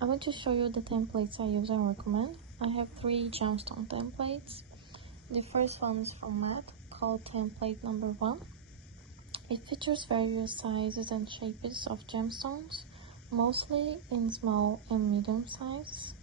I want to show you the templates I use and recommend. I have 3 gemstone templates. The first one is from Matte, called template number 1. It features various sizes and shapes of gemstones, mostly in small and medium size.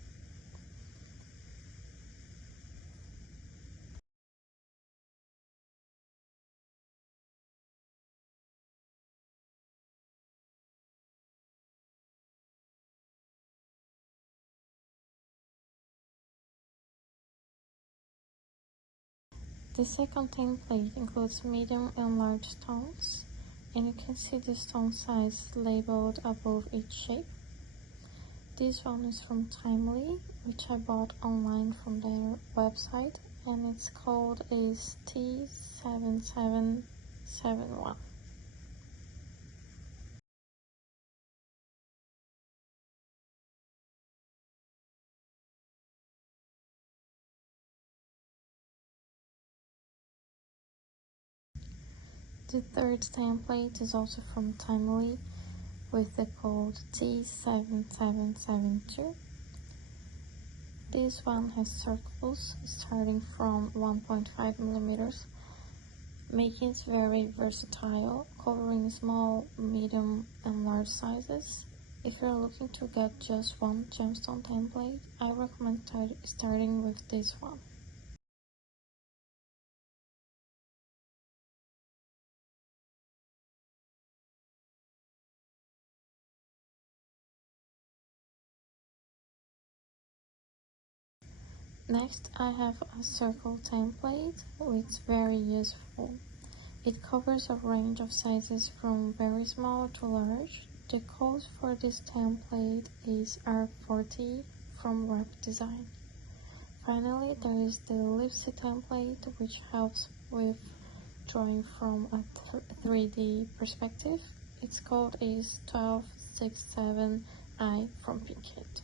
The second template includes medium and large stones, and you can see the stone size labeled above each shape. This one is from Timely, which I bought online from their website, and it's called is T7771. The third template is also from Timely with the code T7772. This one has circles starting from 1.5 millimeters, making it very versatile, covering small, medium, and large sizes. If you're looking to get just one gemstone template, I recommend starting with this one. Next, I have a circle template, which is very useful. It covers a range of sizes from very small to large. The code for this template is R40 from Web Design. Finally, there is the Ellipse template, which helps with drawing from a 3D perspective. Its code is 1267I from Pinkit.